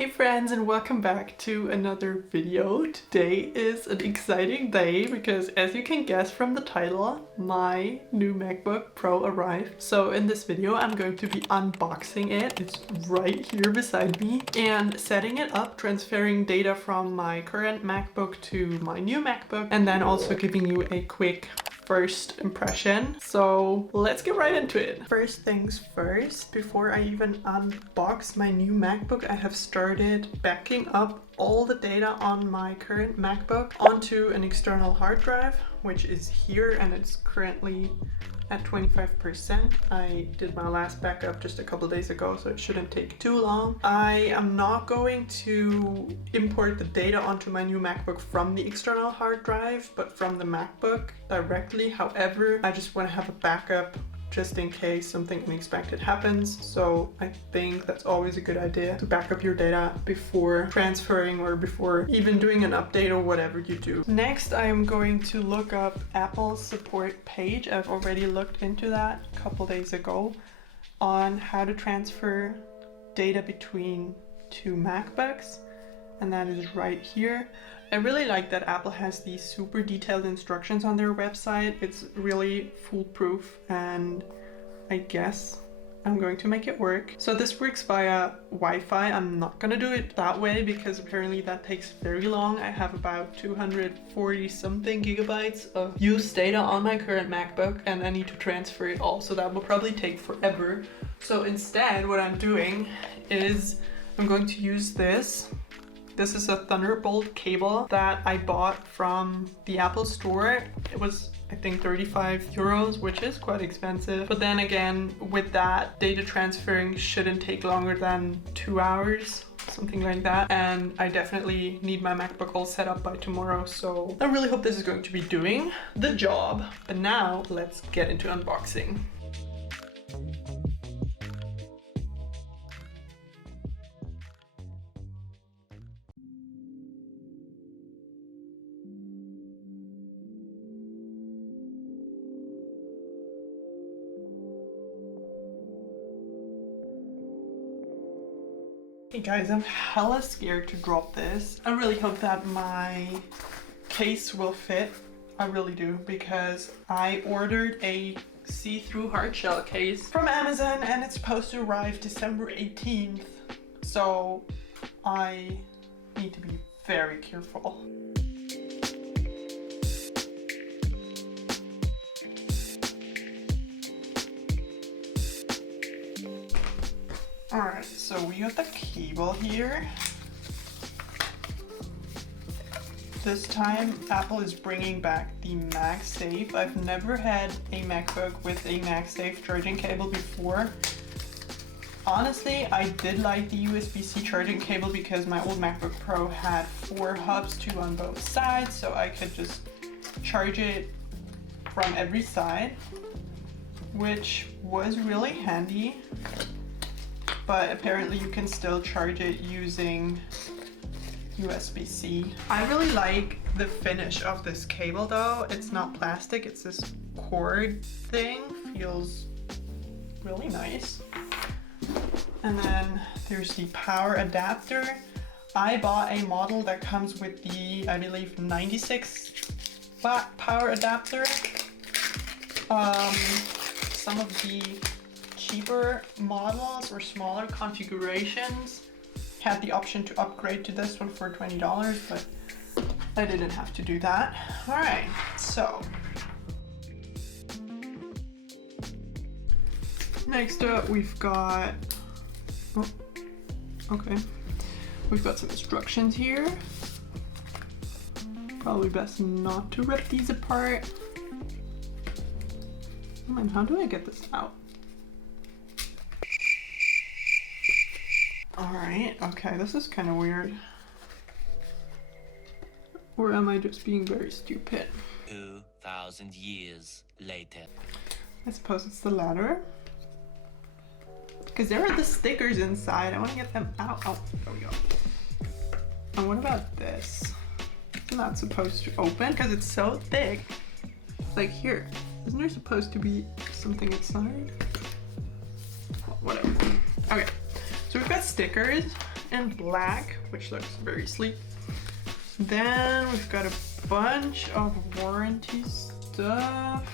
Hey friends, and welcome back to another video. Today is an exciting day because, as you can guess from the title, my new MacBook Pro arrived. So in this video I'm going to be unboxing it. It's right here beside me, and setting it up, transferring data from my current MacBook to my new MacBook, and then also giving you a quick first impression. So let's get right into it. First things first, before I even unbox my new MacBook, I have started backing up all the data on my current MacBook onto an external hard drive, which is here, and it's currently at 25%. I did my last backup just a couple days ago, so it shouldn't take too long. I am not going to import the data onto my new MacBook from the external hard drive, but from the MacBook directly. However, I just want to have a backup just in case something unexpected happens. So I think that's always a good idea to back up your data before transferring or before even doing an update or whatever you do. Next, I am going to look up Apple's support page. I've already looked into that a couple days ago on how to transfer data between two MacBooks, and that is right here. I really like that Apple has these super detailed instructions on their website. It's really foolproof, and I guess I'm going to make it work. So this works via Wi-Fi. I'm not gonna do it that way because apparently that takes very long. I have about 240 something gigabytes of used data on my current MacBook, and I need to transfer it all, so that will probably take forever. So instead, what I'm doing is I'm going to use this. This is a Thunderbolt cable that I bought from the Apple store. It was, I think, 35 euros, which is quite expensive. But then again, with that, data transferring shouldn't take longer than 2 hours, something like that. And I definitely need my MacBook all set up by tomorrow. So I really hope this is going to be doing the job. But now let's get into unboxing. Hey guys, I'm hella scared to drop this. I really hope that my case will fit. I really do, because I ordered a see-through hard shell case from Amazon and it's supposed to arrive December 18th. So I need to be very careful. Alright, so we got the cable here. This time Apple is bringing back the MagSafe. I've never had a MacBook with a MagSafe charging cable before. Honestly, I did like the USB-C charging cable because my old MacBook Pro had 4 hubs, 2 on both sides, so I could just charge it from every side, which was really handy. But apparently you can still charge it using USB-C. I really like the finish of this cable though. It's not plastic, it's this cord thing. Feels really nice. And then there's the power adapter. I bought a model that comes with the, I believe, 96 watt power adapter. Some of the cheaper models or smaller configurations had the option to upgrade to this one for $20, but I didn't have to do that. All right, so next up we've got, we've got some instructions here. Probably best not to rip these apart. Oh man, how do I get this out? Alright, okay, this is kind of weird. Or am I just being very stupid? 2,000 years later. I suppose it's the latter. Because there are the stickers inside. I want to get them out. Oh, there we go. And what about this? It's not supposed to open because it's so thick. Like here. Isn't there supposed to be something inside? Well, whatever. Okay. So we've got stickers, in black, which looks very sleek. Then we've got a bunch of warranty stuff.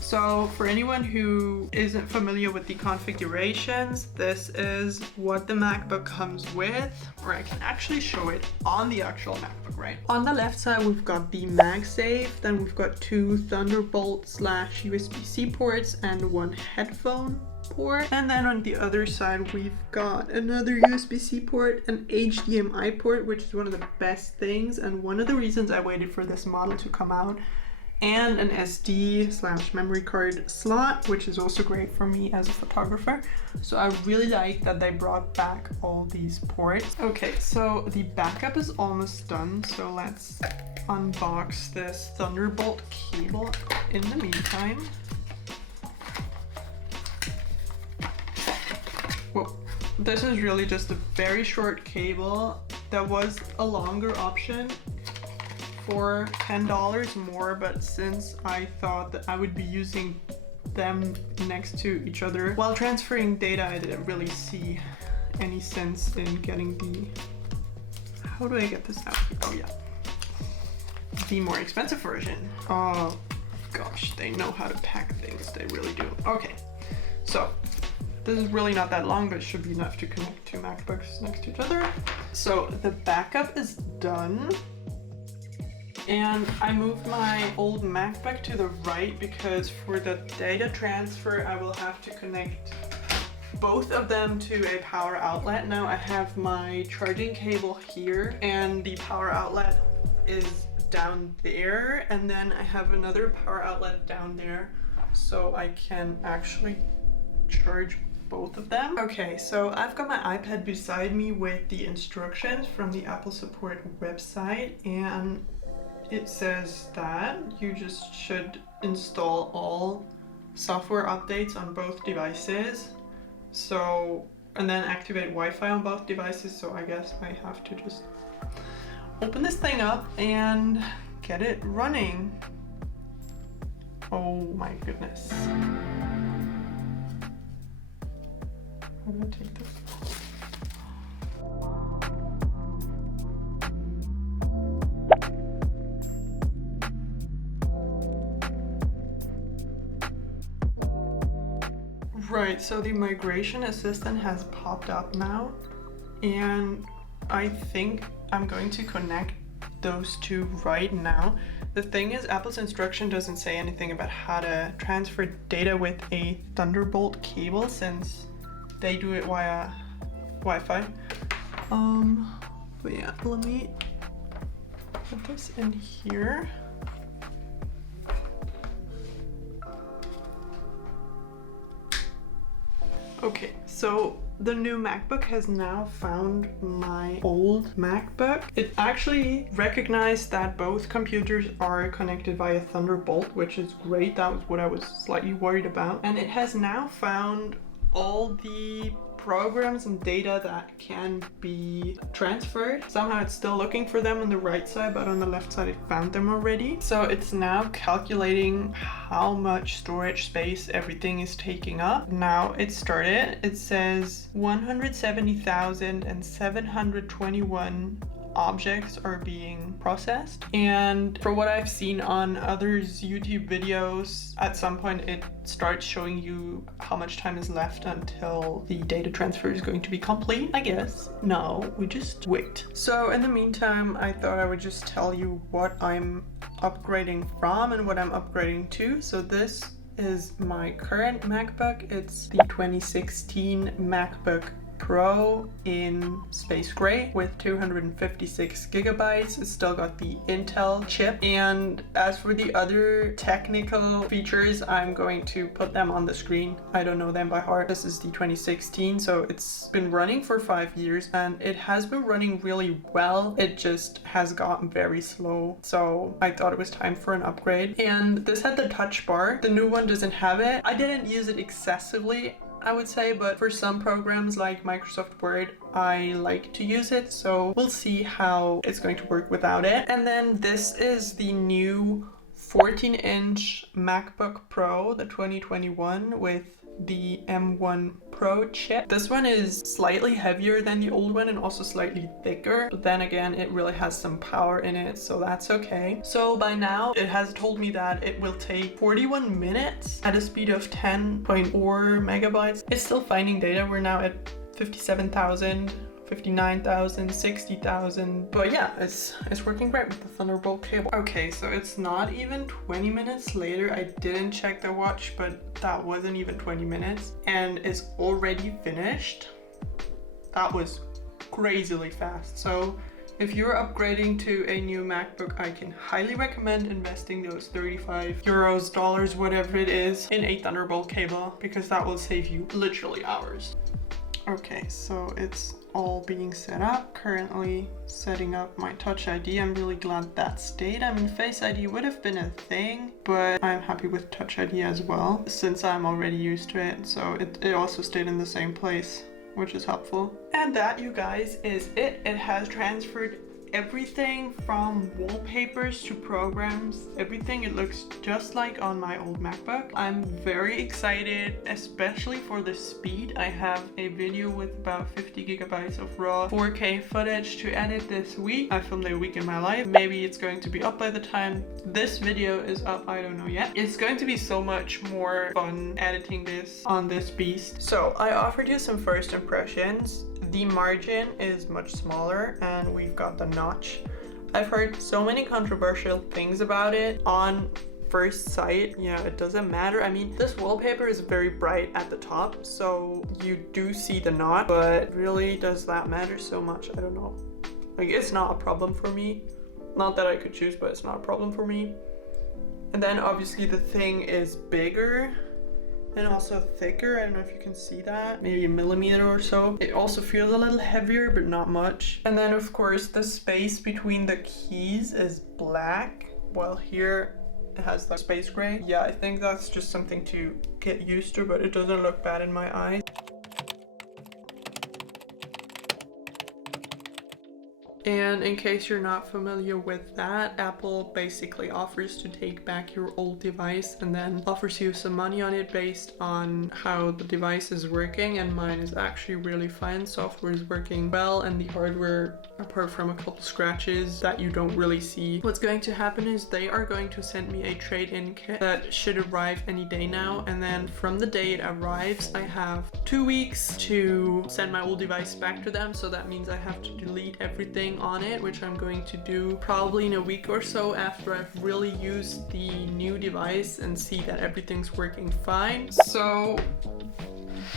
So for anyone who isn't familiar with the configurations, this is what the MacBook comes with, or I can actually show it on the actual MacBook, right? On the left side, we've got the MagSafe, then we've got 2 Thunderbolt/USB-C ports and 1 headphone port. And then on the other side, we've got another USB-C port, an HDMI port, which is one of the best things, and one of the reasons I waited for this model to come out, and an SD/memory card slot, which is also great for me as a photographer. So I really like that they brought back all these ports. Okay, so the backup is almost done. So let's unbox this Thunderbolt cable in the meantime. Whoa, this is really just a very short cable. There was a longer option for $10 more, but since I thought that I would be using them next to each other while transferring data, I didn't really see any sense in getting the, how do I get this out? Oh yeah, the more expensive version. Oh gosh, they know how to pack things, they really do. Okay, so this is really not that long, but it should be enough to connect 2 MacBooks next to each other. So the backup is done. And I moved my old MacBook to the right because for the data transfer, I will have to connect both of them to a power outlet. Now I have my charging cable here and the power outlet is down there. And then I have another power outlet down there so I can actually charge both of them. Okay, so I've got my iPad beside me with the instructions from the Apple Support website, and it says that you just should install all software updates on both devices. So, and then activate Wi-Fi on both devices. So I guess I have to just open this thing up and get it running. Oh my goodness. How do I take this? Right, so the migration assistant has popped up now, and I think I'm going to connect those two right now. The thing is, Apple's instruction doesn't say anything about how to transfer data with a Thunderbolt cable since they do it via Wi-Fi. But yeah, let me put this in here. Okay, so the new MacBook has now found my old MacBook. It actually recognized that both computers are connected via Thunderbolt, which is great. That was what I was slightly worried about. And it has now found all the programs and data that can be transferred. Somehow it's still looking for them on the right side, but on the left side it found them already. So it's now calculating how much storage space everything is taking up. Now it started. It says 170,721 objects are being processed, and for what I've seen on others YouTube videos, at some point it starts showing you how much time is left until the data transfer is going to be complete, I guess. No, we just wait. So in the meantime, I thought I would just tell you what I'm upgrading from and what I'm upgrading to. So this is my current MacBook. It's the 2016 MacBook Pro in space gray with 256 gigabytes. It's still got the Intel chip, and as for the other technical features, I'm going to put them on the screen. I don't know them by heart. This is the 2016, so it's been running for 5 years and it has been running really well. It just has gotten very slow, so I thought it was time for an upgrade. And this had the touch bar. The new one doesn't have it. I didn't use it excessively, I would say, but for some programs like Microsoft Word, I like to use it, so we'll see how it's going to work without it. And then this is the new 14-inch MacBook Pro, the 2021, with the M1 Pro chip. This one is slightly heavier than the old one and also slightly thicker, but then again it really has some power in it, so that's okay. So by now it has told me that it will take 41 minutes at a speed of 10.4 megabytes. It's still finding data. We're now at 57,000, 59,000, 60,000, but yeah, it's working great with the Thunderbolt cable. Okay, so it's not even 20 minutes later. I didn't check the watch, but that wasn't even 20 minutes and it's already finished. That was crazily fast. So if you're upgrading to a new MacBook, I can highly recommend investing those 35 euros, dollars, whatever it is, in a Thunderbolt cable, because that will save you literally hours. Okay, so it's all being set up. Currently setting up my Touch ID. I'm really glad that stayed. I mean, Face ID would have been a thing, but I'm happy with Touch ID as well, since I'm already used to it. So it also stayed in the same place, which is helpful. And that, you guys, is it. It has transferred everything from wallpapers to programs, everything. It looks just like on my old MacBook. I'm very excited, especially for the speed. I have a video with about 50 gigabytes of raw 4K footage to edit this week. I filmed a week in my life. Maybe it's going to be up by the time this video is up, I don't know yet. It's going to be so much more fun editing this on this beast. So I offered you some first impressions. The margin is much smaller and we've got the notch. I've heard so many controversial things about it on first sight. Yeah, it doesn't matter. I mean, this wallpaper is very bright at the top, so you do see the notch, but really, does that matter so much? I don't know. Like, it's not a problem for me. Not that I could choose, but it's not a problem for me. And then obviously the thing is bigger and also thicker. I don't know if you can see that, maybe a millimeter or so. It also feels a little heavier, but not much. And then of course the space between the keys is black, while here it has the space gray. Yeah, I think that's just something to get used to, but it doesn't look bad in my eyes. And in case you're not familiar with that, Apple basically offers to take back your old device and then offers you some money on it based on how the device is working, and mine is actually really fine. Software is working well and the hardware, apart from a couple scratches that you don't really see. What's going to happen is they are going to send me a trade-in kit that should arrive any day now, and then from the day it arrives I have 2 weeks to send my old device back to them. So that means I have to delete everything on it, which I'm going to do probably in a week or so after I've really used the new device and see that everything's working fine. So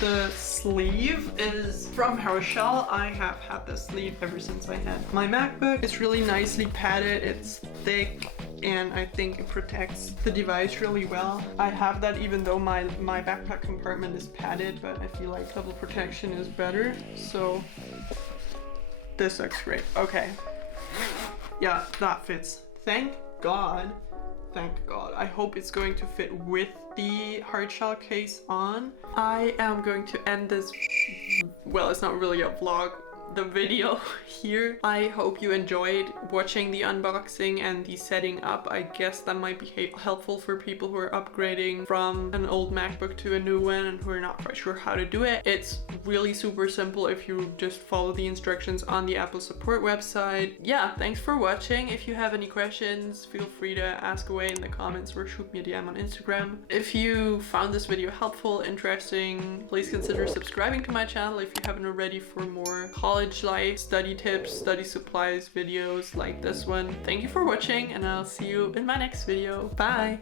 the sleeve is from Schwaggel. I have had this sleeve ever since I had my MacBook. It's really nicely padded, it's thick, and I think it protects the device really well. I have that even though my backpack compartment is padded, but I feel like double protection is better. So this looks great. Okay. Yeah, that fits. Thank God. Thank God. I hope it's going to fit with the hard shell case on. I am going to end this, well, it's not really a vlog, the video here. I hope you enjoyed watching the unboxing and the setting up. I guess that might be helpful for people who are upgrading from an old MacBook to a new one and who are not quite sure how to do it. It's really super simple if you just follow the instructions on the Apple support website. Yeah, thanks for watching. If you have any questions, feel free to ask away in the comments or shoot me a DM on Instagram. If you found this video helpful, interesting, please consider subscribing to my channel if you haven't already for more college life, study tips, study supplies videos like this one. Thank you for watching and I'll see you in my next video. Bye!